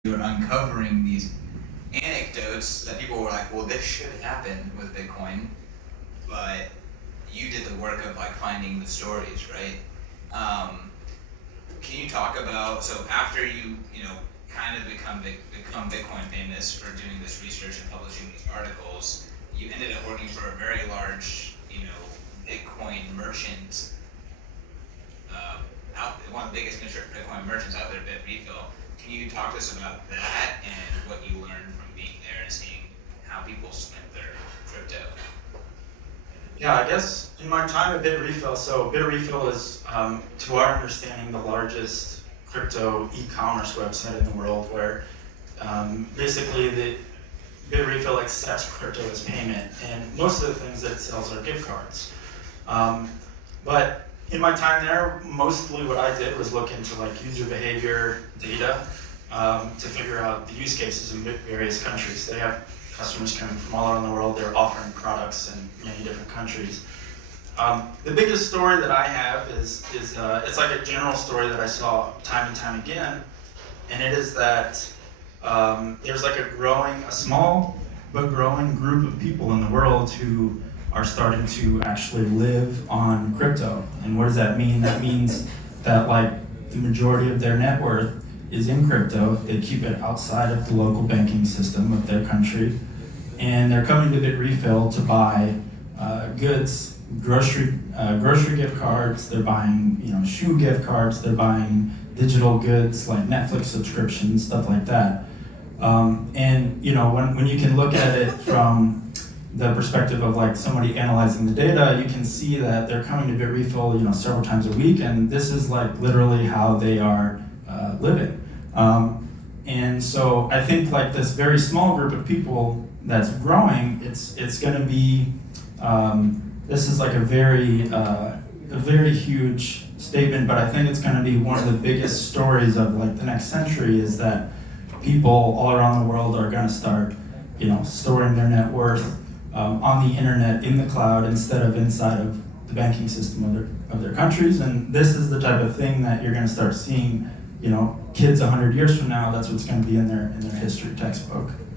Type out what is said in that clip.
you're uncovering these anecdotes that people were like, well, this should happen with Bitcoin, but you did the work of like finding the stories, right? Can you talk about, so after you kind of become Bitcoin famous for doing this research and publishing these articles, you ended up working for a very large, Bitcoin merchant, one of the biggest Bitcoin merchants out there, PayPerQ. Can you talk to us about that and what you learned from being there and seeing how people spent their crypto? Yeah, I guess in my time at PayPerQ, so PayPerQ is, to our understanding, the largest crypto e-commerce website in the world, where basically the PayPerQ accepts crypto as payment, and most of the things that it sells are gift cards. But in my time there, mostly what I did was look into like user behavior data to figure out the use cases in various countries. They have customers coming from all around the world. They're offering products in many different countries. The biggest story that I have is it's like a general story that I saw time and time again, and it is that there's like a small but growing group of people in the world who are starting to actually live on crypto. And what does that mean? That means that like the majority of their net worth is in crypto. They keep it outside of the local banking system of their country. And they're coming to BitRefill to buy goods, grocery gift cards. They're buying shoe gift cards. They're buying digital goods like Netflix subscriptions, stuff like that. And when you can look at it from the perspective of like somebody analyzing the data, you can see that they're coming to BitRefill several times a week, and this is like literally how they are living. And so I think like this very small group of people that's growing, it's going to be this is like a very huge statement, but I think it's going to be one of the biggest stories of like the next century, is that people all around the world are going to start storing their net worth on the internet, in the cloud, instead of inside of the banking system of their countries. And this is the type of thing that you're going to start seeing, kids 100 years from now. That's what's going to be in their history textbook.